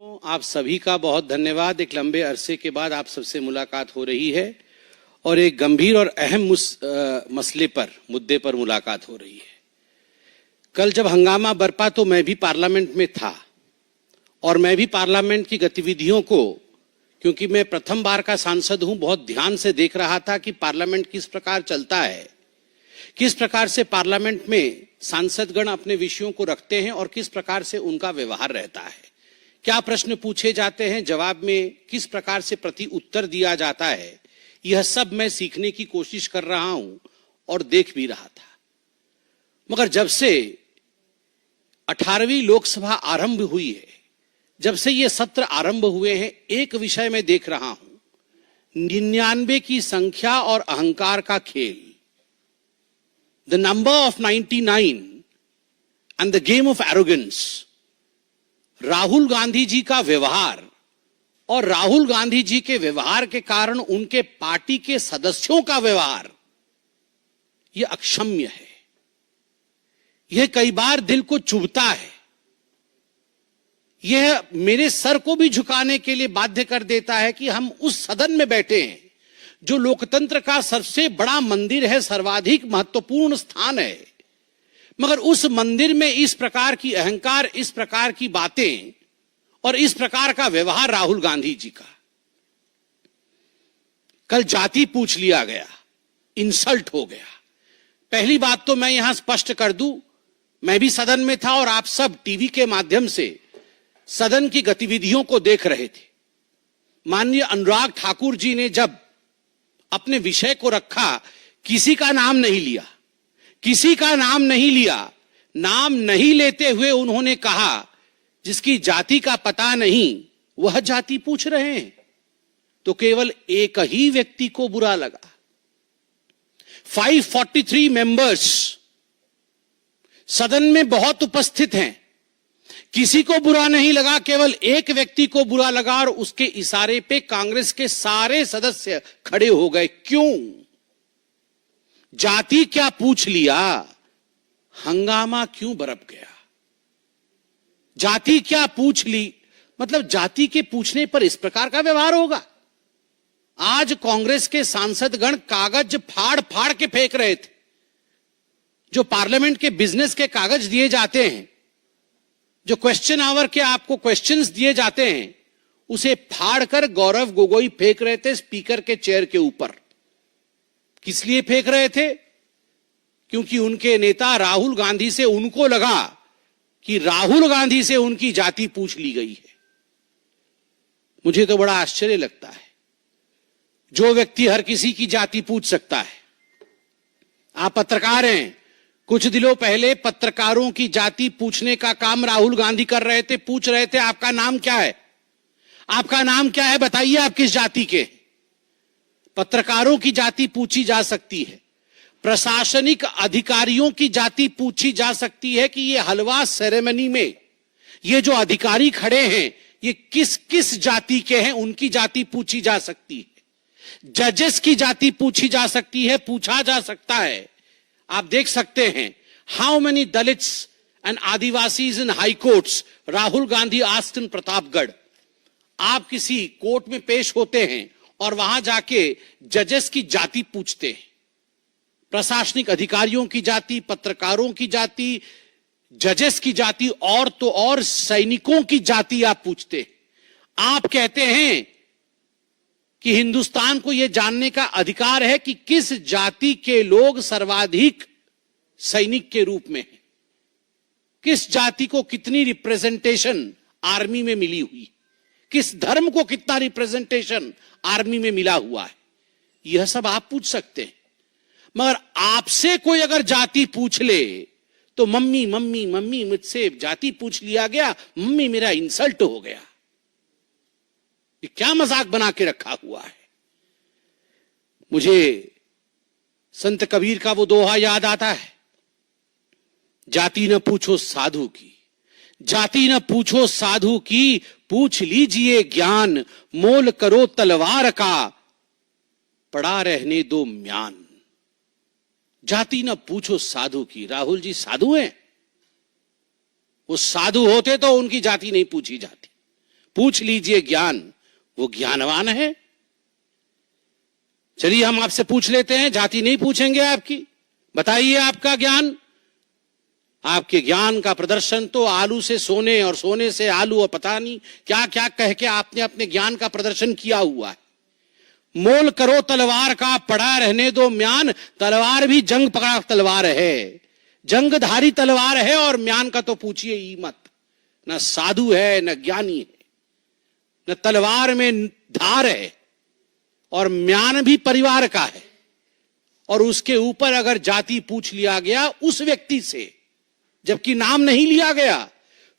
आप सभी का बहुत धन्यवाद। एक लंबे अरसे के बाद आप सबसे मुलाकात हो रही है और एक गंभीर और अहम मुद्दे पर मुलाकात हो रही है। कल जब हंगामा बरपा तो मैं भी पार्लियामेंट में था और मैं भी पार्लियामेंट की गतिविधियों को, क्योंकि मैं प्रथम बार का सांसद हूं, बहुत ध्यान से देख रहा था कि पार्लियामेंट किस प्रकार चलता है, किस प्रकार से पार्लियामेंट में सांसदगण अपने विषयों को रखते हैं और किस प्रकार से उनका व्यवहार रहता है, क्या प्रश्न पूछे जाते हैं, जवाब में किस प्रकार से प्रति उत्तर दिया जाता है। यह सब मैं सीखने की कोशिश कर रहा हूं और देख भी रहा था। मगर जब से 18वीं लोकसभा आरंभ हुई है, जब से ये सत्र आरंभ हुए हैं, एक विषय में देख रहा हूं, 99 की संख्या और अहंकार का खेल। The number of 99 and the game of arrogance. Rahul Gandhi ji का व्यवहार और राहुल गांधी जी के व्यवहार के कारण उनके पार्टी के सदस्यों का व्यवहार, यह अक्षम्य है। यह कई बार दिल को चुभता है। यह मेरे सर को भी झुकाने के लिए बाध्य कर देता है कि हम उस सदन में बैठे हैं जो लोकतंत्र का सबसे बड़ा मंदिर है, सर्वाधिक महत्वपूर्ण स्थान है, मगर उस मंदिर में इस प्रकार की अहंकार, इस प्रकार की बातें और इस प्रकार का व्यवहार राहुल गांधी जी का। कल जाति पूछ लिया गया, इंसल्ट हो गया। पहली बात तो मैं यहां स्पष्ट कर दूं, मैं भी सदन में था और आप सब टीवी के माध्यम से सदन की गतिविधियों को देख रहे थे। माननीय अनुराग ठाकुर जी ने जब अपने विषय को रखा, किसी का नाम नहीं लिया, किसी का नाम नहीं लिया। नाम नहीं लेते हुए उन्होंने कहा, जिसकी जाति का पता नहीं वह जाति पूछ रहे हैं। तो केवल एक ही व्यक्ति को बुरा लगा। 543 मेंबर्स सदन में बहुत उपस्थित हैं, किसी को बुरा नहीं लगा, केवल एक व्यक्ति को बुरा लगा और उसके इशारे पे कांग्रेस के सारे सदस्य खड़े हो गए। क्यों? जाति क्या पूछ लिया, हंगामा क्यों बरप गया? जाति क्या पूछ ली, मतलब जाति के पूछने पर इस प्रकार का व्यवहार होगा। आज कांग्रेस के सांसदगण कागज फाड़ फाड़ के फेंक रहे थे। जो पार्लियामेंट के बिजनेस के कागज दिए जाते हैं, जो क्वेश्चन आवर के आपको क्वेश्चंस दिए जाते हैं, उसे फाड़कर गौरव गोगोई फेंक रहे थे स्पीकर के चेयर के ऊपर। किस लिए फेंक रहे थे? क्योंकि उनके नेता राहुल गांधी से उनको लगा कि राहुल गांधी से उनकी जाति पूछ ली गई है। मुझे तो बड़ा आश्चर्य लगता है। जो व्यक्ति हर किसी की जाति पूछ सकता है, आप पत्रकार हैं, कुछ दिनों पहले पत्रकारों की जाति पूछने का काम राहुल गांधी कर रहे थे। पूछ रहे थे, आपका नाम क्या है, आपका नाम क्या है, बताइए आप किस जाति के। पत्रकारों की जाति पूछी जा सकती है, प्रशासनिक अधिकारियों की जाति पूछी जा सकती है कि ये हलवा सेरेमनी में ये जो अधिकारी खड़े हैं ये किस किस जाति के हैं, उनकी जाति पूछी जा सकती है। जजेस की जाति पूछी जा सकती है, पूछा जा सकता है। आप देख सकते हैं, how many Dalits and Adivasis in high courts Rahul Gandhi asked in Pratapgarh. आप किसी कोर्ट में पेश होते हैं और वहां जाके जजेस की जाति पूछते हैं, प्रशासनिक अधिकारियों की जाति, पत्रकारों की जाति, जजेस की जाति, और तो और सैनिकों की जाति आप पूछते हैं। आप कहते हैं कि हिंदुस्तान को यह जानने का अधिकार है कि किस जाति के लोग सर्वाधिक सैनिक के रूप में हैं, किस जाति को कितनी रिप्रेजेंटेशन आर्मी में मिली हुई, किस धर्म को कितना रिप्रेजेंटेशन आर्मी में मिला हुआ है। यह सब आप पूछ सकते हैं। मगर आपसे कोई अगर जाति पूछ ले तो मम्मी मम्मी मम्मी, मुझसे जाति पूछ लिया गया, मम्मी मेरा इंसल्ट हो गया। ये क्या मजाक बना के रखा हुआ है। मुझे संत कबीर का वो दोहा याद आता है, जाति न पूछो साधु की, जाति न पूछो साधु की, पूछ लीजिए ज्ञान, मोल करो तलवार का, पड़ा रहने दो म्यान। जाति न पूछो साधु की। राहुल जी साधु हैं? वो साधु होते तो उनकी जाति नहीं पूछी जाती। पूछ लीजिए ज्ञान, वो ज्ञानवान है। चलिए हम आपसे पूछ लेते हैं, जाति नहीं पूछेंगे आपकी, बताइए आपका ज्ञान। आपके ज्ञान का प्रदर्शन तो आलू से सोने और सोने से आलू और पता नहीं क्या क्या कह के आपने अपने ज्ञान का प्रदर्शन किया हुआ है। मोल करो तलवार का, पड़ा रहने दो म्यान, तलवार भी जंग पकड़ा तलवार है, जंगधारी तलवार है, और म्यान का तो पूछिए ही मत। न साधु है, न ज्ञानी है, न तलवार में धार है, और म्यान भी परिवार का है। और उसके ऊपर अगर जाति पूछ लिया गया उस व्यक्ति से, जबकि नाम नहीं लिया गया,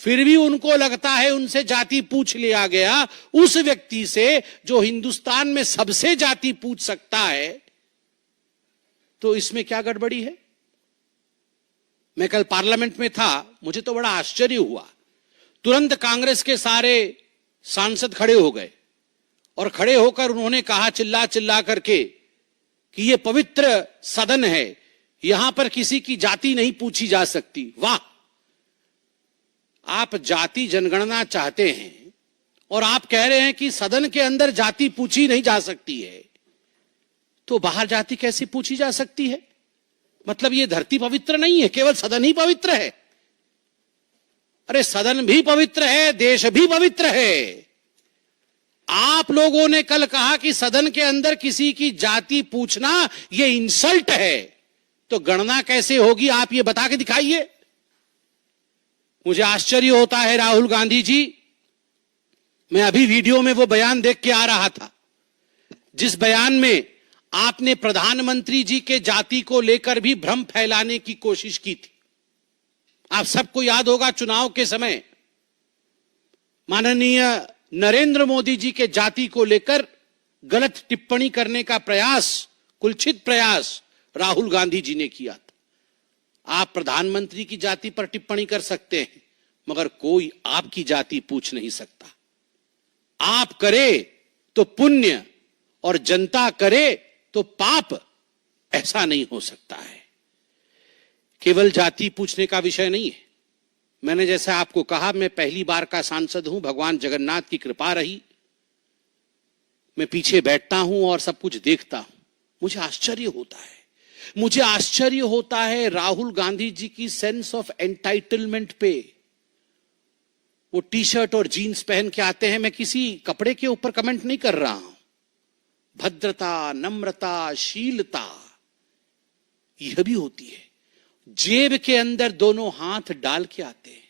फिर भी उनको लगता है उनसे जाति पूछ लिया गया, उस व्यक्ति से जो हिंदुस्तान में सबसे जाति पूछ सकता है, तो इसमें क्या गड़बड़ी है? मैं कल पार्लियामेंट में था, मुझे तो बड़ा आश्चर्य हुआ। तुरंत कांग्रेस के सारे सांसद खड़े हो गए और खड़े होकर उन्होंने कहा चिल्ला चिल्ला करके कि ये पवित्र सदन है, यहां पर किसी की जाति नहीं पूछी जा सकती। वाह, आप जाति जनगणना चाहते हैं और आप कह रहे हैं कि सदन के अंदर जाति पूछी नहीं जा सकती है, तो बाहर जाति कैसे पूछी जा सकती है? मतलब ये धरती पवित्र नहीं है, केवल सदन ही पवित्र है? अरे सदन भी पवित्र है, देश भी पवित्र है। आप लोगों ने कल कहा कि सदन के अंदर किसी की जाति पूछना ये इंसल्ट है, तो गणना कैसे होगी आप ये बता के दिखाइए। मुझे आश्चर्य होता है राहुल गांधी जी, मैं अभी वीडियो में वो बयान देख के आ रहा था जिस बयान में आपने प्रधानमंत्री जी के जाति को लेकर भी भ्रम फैलाने की कोशिश की थी। आप सबको याद होगा चुनाव के समय माननीय नरेंद्र मोदी जी के जाति को लेकर गलत टिप्पणी करने का प्रयास, कुलछित प्रयास राहुल गांधी जी ने किया था। आप प्रधानमंत्री की जाति पर टिप्पणी कर सकते हैं, मगर कोई आपकी जाति पूछ नहीं सकता। आप करे तो पुण्य और जनता करे तो पाप, ऐसा नहीं हो सकता है। केवल जाति पूछने का विषय नहीं है। मैंने जैसे आपको कहा, मैं पहली बार का सांसद हूं, भगवान जगन्नाथ की कृपा रही। मैं पीछे बैठता हूं और सब कुछ देखता हूं, मुझे आश्चर्य होता है राहुल गांधी जी की सेंस ऑफ एंटाइटलमेंट पे। वो टी शर्ट और जीन्स पहन के आते हैं, मैं किसी कपड़े के ऊपर कमेंट नहीं कर रहा हूं, भद्रता, नम्रता, शीलता यह भी होती है। जेब के अंदर दोनों हाथ डाल के आते हैं।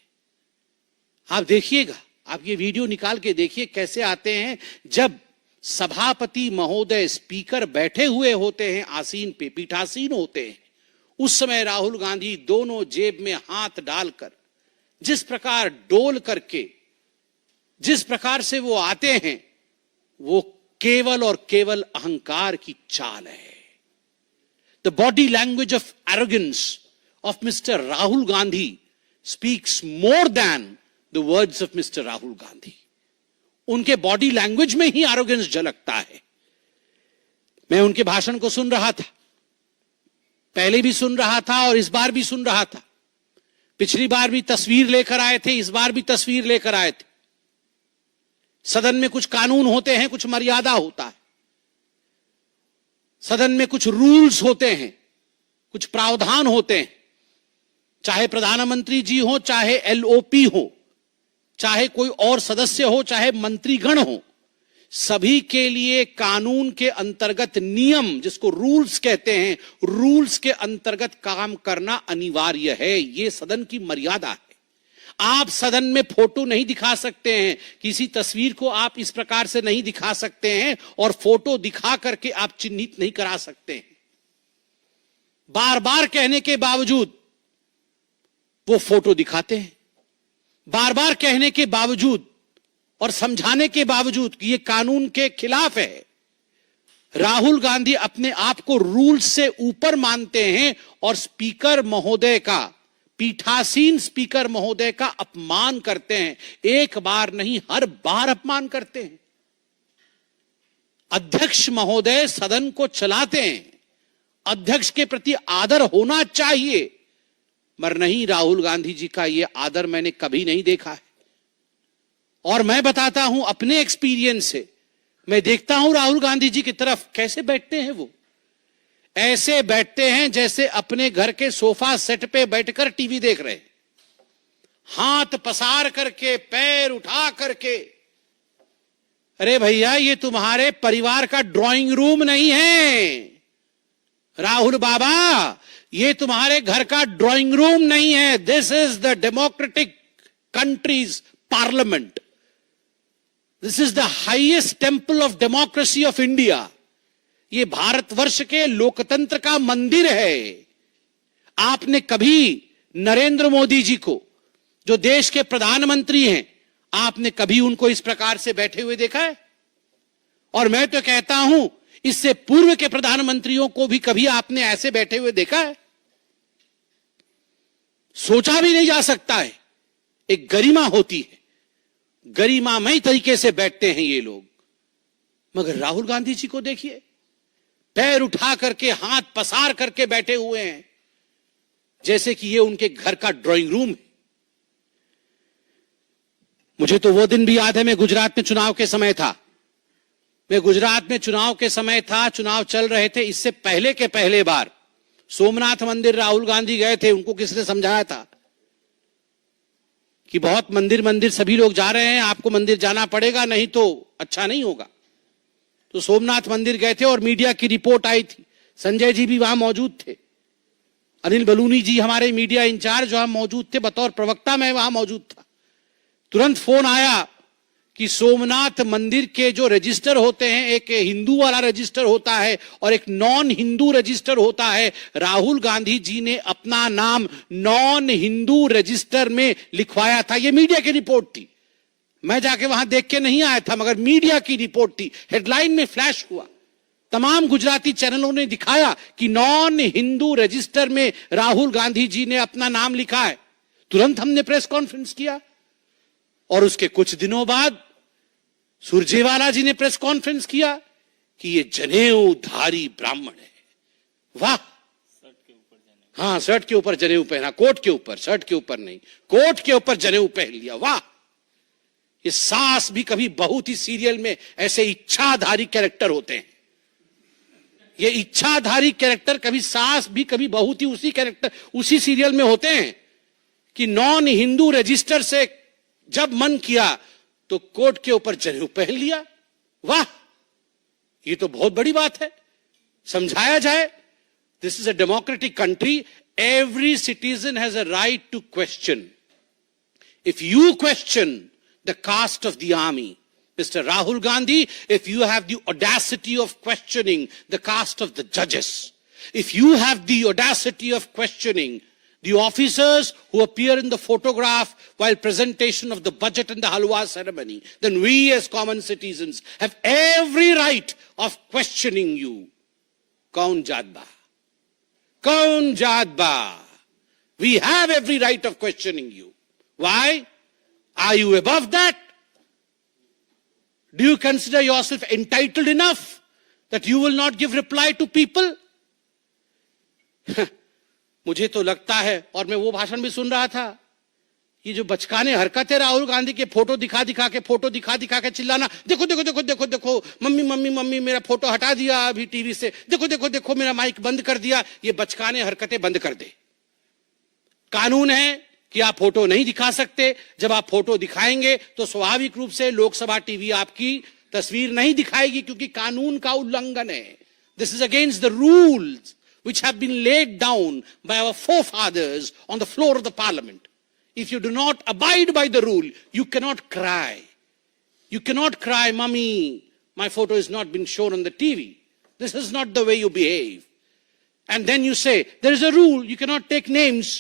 आप देखिएगा, आप ये वीडियो निकाल के देखिए कैसे आते हैं। जब सभापति महोदय, स्पीकर बैठे हुए होते हैं आसीन पे, पीठासीन होते हैं, उस समय राहुल गांधी दोनों जेब में हाथ डालकर जिस प्रकार डोल करके जिस प्रकार से वो आते हैं, वो केवल और केवल अहंकार की चाल है। The body language of arrogance of Mr. Rahul Gandhi speaks more than the words of Mr. Rahul Gandhi. उनके बॉडी लैंग्वेज में ही एरोगेंस झलकता है। मैं उनके भाषण को सुन रहा था, पहले भी सुन रहा था और इस बार भी सुन रहा था। पिछली बार भी तस्वीर लेकर आए थे, इस बार भी तस्वीर लेकर आए थे। सदन में कुछ कानून होते हैं, कुछ मर्यादा होता है। सदन में कुछ रूल्स होते हैं, कुछ प्रावधान होते हैं। चाहे प्रधानमंत्री जी हो, चाहे एलओपी हो, चाहे कोई और सदस्य हो, चाहे मंत्रीगण हो, सभी के लिए कानून के अंतर्गत नियम, जिसको रूल्स कहते हैं, रूल्स के अंतर्गत काम करना अनिवार्य है। यह सदन की मर्यादा है। आप सदन में फोटो नहीं दिखा सकते हैं, किसी तस्वीर को आप इस प्रकार से नहीं दिखा सकते हैं और फोटो दिखा करके आप चिन्हित नहीं करा सकते हैं। बार बार कहने के बावजूद वो फोटो दिखाते हैं, बार बार कहने के बावजूद और समझाने के बावजूद कि ये कानून के खिलाफ है। राहुल गांधी अपने आप को रूल से ऊपर मानते हैं और स्पीकर महोदय का, पीठासीन स्पीकर महोदय का अपमान करते हैं। एक बार नहीं, हर बार अपमान करते हैं। अध्यक्ष महोदय सदन को चलाते हैं, अध्यक्ष के प्रति आदर होना चाहिए, मगर नहीं, राहुल गांधी जी का यह आदर मैंने कभी नहीं देखा है। और मैं बताता हूं अपने एक्सपीरियंस से, मैं देखता हूं राहुल गांधी जी की तरफ कैसे बैठते हैं वो। ऐसे बैठते हैं जैसे अपने घर के सोफा सेट पे बैठकर टीवी देख रहे, हाथ पसार करके, पैर उठा करके। अरे भैया, ये तुम्हारे परिवार का ड्राइंग रूम नहीं है राहुल बाबा, ये तुम्हारे घर का ड्राइंग रूम नहीं है। This is the democratic countries parliament, this is the highest temple of democracy of India. ये भारतवर्ष के लोकतंत्र का मंदिर है। आपने कभी नरेंद्र मोदी जी को, जो देश के प्रधानमंत्री हैं, आपने कभी उनको इस प्रकार से बैठे हुए देखा है? और मैं तो कहता हूं, इससे पूर्व के प्रधानमंत्रियों को भी कभी आपने ऐसे बैठे हुए देखा है? सोचा भी नहीं जा सकता है। एक गरिमा होती है, गरिमामय तरीके से बैठते हैं ये लोग। मगर राहुल गांधी जी को देखिए, पैर उठा करके, हाथ पसार करके बैठे हुए हैं, जैसे कि ये उनके घर का ड्राइंग रूम है। मुझे तो वो दिन भी याद है, मैं गुजरात में चुनाव के समय था। मैं गुजरात में चुनाव के समय था, चुनाव चल रहे थे। इससे पहले के पहले बार सोमनाथ मंदिर राहुल गांधी गए थे। उनको किसने समझाया था कि बहुत मंदिर सभी लोग जा रहे हैं, आपको मंदिर जाना पड़ेगा, नहीं तो अच्छा नहीं होगा। तो सोमनाथ मंदिर गए थे और मीडिया की रिपोर्ट आई थी। संजय जी भी वहां मौजूद थे, अनिल बलूनी जी हमारे मीडिया इंचार्ज वहां मौजूद थे, बतौर प्रवक्ता मैं वहां मौजूद था। तुरंत फोन आया कि सोमनाथ मंदिर के जो रजिस्टर होते हैं, एक हिंदू वाला रजिस्टर होता है और एक नॉन हिंदू रजिस्टर होता है। राहुल गांधी जी ने अपना नाम नॉन हिंदू रजिस्टर में लिखवाया था। यह मीडिया की रिपोर्ट थी, मैं जाके वहां देख के नहीं आया था, मगर मीडिया की रिपोर्ट थी। हेडलाइन में फ्लैश हुआ, तमाम गुजराती चैनलों ने दिखाया कि नॉन हिंदू रजिस्टर में राहुल गांधी जी ने अपना नाम लिखा है। तुरंत हमने प्रेस कॉन्फ्रेंस किया और उसके कुछ दिनों बाद सुरजेवाला जी ने प्रेस कॉन्फ्रेंस किया कि ये जनेऊधारी ब्राह्मण है। वाह, हाँ, शर्ट के ऊपर जनेऊ पहना, कोट के ऊपर, शर्ट के ऊपर नहीं, कोट के ऊपर जनेऊ पहन लिया। वाह, ये सास भी कभी बहू थी सीरियल में, ऐसे इच्छाधारी कैरेक्टर होते हैं। ये इच्छाधारी कैरेक्टर कभी सास भी कभी बहू थी, उसी कैरेक्टर उसी सीरियल में होते हैं कि नॉन हिंदू रजिस्टर से जब मन किया तो कोट के ऊपर जनेऊ पहन लिया। वाह, ये तो बहुत बड़ी बात है, समझाया जाए। This is a democratic country, every citizen has a right to question. If you question the caste of the army, Mr. Rahul Gandhi, if you have the audacity of questioning the caste of the judges, if you have the audacity of questioning the officers who appear in the photograph while presentation of the budget and the halwa ceremony, then we as common citizens have every right of questioning you. Kaun jaat ba? Kaun jaat ba? We have every right of questioning you. Why? Are you above that? Do you consider yourself entitled enough that you will not give reply to people? मुझे तो लगता है, और मैं वो भाषण भी सुन रहा था, ये जो बचकाने हरकत है राहुल गांधी के, फोटो दिखा दिखा के चिल्लाना, देखो देखो देखो देखो देखो, मम्मी मम्मी मम्मी मेरा फोटो हटा दिया अभी टीवी से, देखो देखो देखो मेरा माइक बंद कर दिया। ये बचकाने हरकतें बंद कर दे। कानून है कि आप फोटो नहीं दिखा सकते। जब आप फोटो दिखाएंगे तो स्वाभाविक रूप से लोकसभा टीवी आपकी तस्वीर नहीं दिखाएगी, क्योंकि कानून का उल्लंघन है। This is against the rules which have been laid down by our forefathers on the floor of the parliament. If you do not abide by the rule, you cannot cry. You cannot cry, "Mummy, my photo has not been shown on the TV." This is not the way you behave. And then you say, there is a rule, you cannot take names.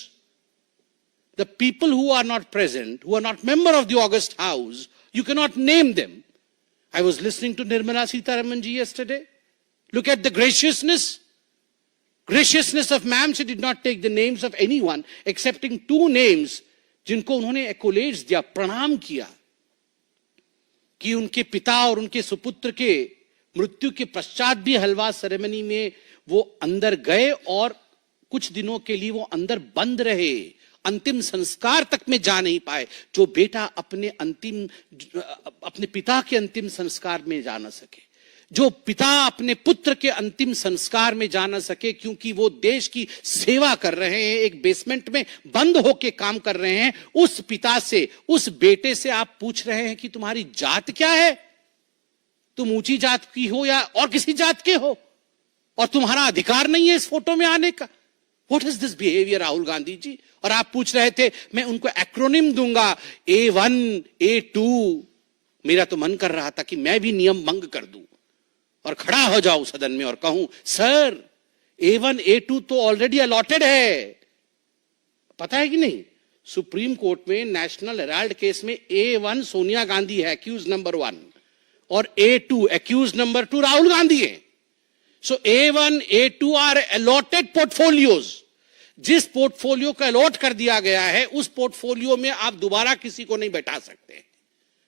The people who are not present, who are not member of the August House, you cannot name them. I was listening to Nirmala Sitharaman ji yesterday. Look at the graciousness of ma'am. She did not take the names of anyone, excepting 2 names, जिनको उन्होंने एक्कोलेज दिया, प्रणाम किया, कि उनके पिता और उनके सुपुत्र के मृत्यु के पश्चात भी हलवा सेरेमनी में वो अंदर गए और कुछ दिनों के लिए वो अंदर बंद रहे, अंतिम संस्कार तक में जा नहीं पाए, जो बेटा अपने पिता के अंतिम संस्कार में जा न सके, जो पिता अपने पुत्र के अंतिम संस्कार में जा न सके क्योंकि वो देश की सेवा कर रहे हैं, एक बेसमेंट में बंद होके काम कर रहे हैं, उस पिता से, उस बेटे से आप पूछ रहे हैं कि तुम्हारी जात क्या है, तुम ऊंची जात की हो या और किसी जात के हो, और तुम्हारा अधिकार नहीं है इस फोटो में आने का। What is this behaviour Rahul Gandhi ji? और आप पूछ रहे थे मैं उनको एक्रोनिम दूंगा, A1 A2। मेरा तो मन कर रहा था कि मैं भी नियम भंग कर दूं और खड़ा हो जाऊं सदन में और कहूं सर A1 A2 तो ऑलरेडी अलॉटेड है। पता है कि नहीं, सुप्रीम कोर्ट में नेशनल हेराल्ड केस में A1 सोनिया गांधी है, एक्यूज नंबर 1, और A2 accused number 2 Rahul Gandhi है। So A1 A2 are allotted portfolios. जिस पोर्टफोलियो को अलॉट कर दिया गया है उस पोर्टफोलियो में आप दोबारा किसी को नहीं बैठा सकते।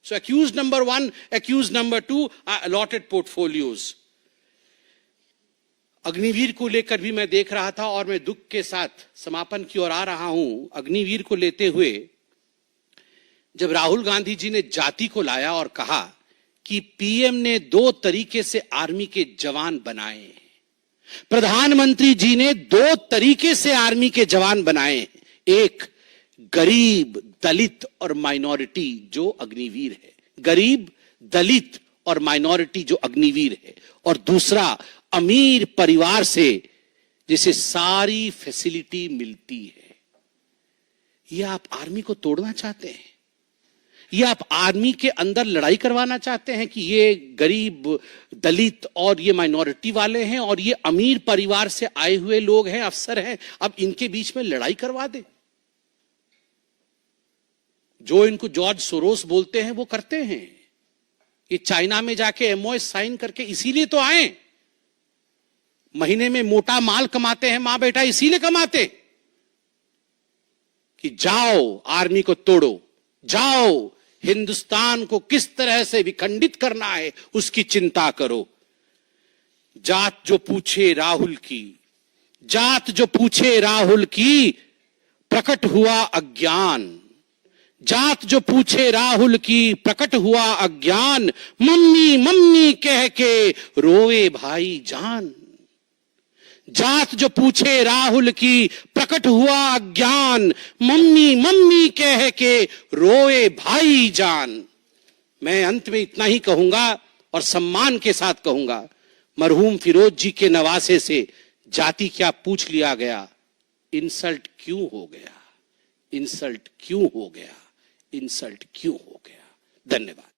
So accused number 1, accused number 2 are allotted portfolios. Agniveer को लेकर भी मैं देख रहा था और मैं दुख के साथ समापन की ओर आ रहा हूं। अग्निवीर को लेते हुए जब राहुल गांधी जी ने जाति को लाया और कहा कि पीएम ने 2 तरीके से आर्मी के जवान बनाए, प्रधानमंत्री जी ने 2 तरीके से आर्मी के जवान बनाए, एक गरीब, दलित और माइनॉरिटी जो अग्निवीर है, गरीब, दलित और माइनॉरिटी जो अग्निवीर है, और दूसरा अमीर परिवार से जिसे सारी फैसिलिटी मिलती है। ये आप आर्मी को तोड़ना चाहते हैं? ये आप आर्मी के अंदर लड़ाई करवाना चाहते हैं कि ये गरीब, दलित और ये माइनॉरिटी वाले हैं और ये अमीर परिवार से आए हुए लोग हैं, अफसर हैं, अब इनके बीच में लड़ाई करवा दे? जो इनको जॉर्ज सोरोस बोलते हैं वो करते हैं। ये चाइना में जाके MOS साइन करके इसीलिए तो आए, महीने में मोटा माल कमाते हैं मां बेटा, इसीलिए कमाते कि जाओ आर्मी को तोड़ो, जाओ हिंदुस्तान को किस तरह से विखंडित करना है उसकी चिंता करो। जात जो पूछे राहुल की, जात जो पूछे राहुल की, प्रकट हुआ अज्ञान, जात जो पूछे राहुल की, प्रकट हुआ अज्ञान, मम्मी मम्मी कह के रोए भाई जान। जात जो पूछे राहुल की, प्रकट हुआ अज्ञान, मम्मी मम्मी कह के रोए भाई जान। मैं अंत में इतना ही कहूंगा और सम्मान के साथ कहूंगा, मरहूम फिरोज जी के नवासे से जाति क्या पूछ लिया गया, इंसल्ट क्यों हो गया, इंसल्ट क्यों हो गया, इंसल्ट क्यों हो गया। धन्यवाद।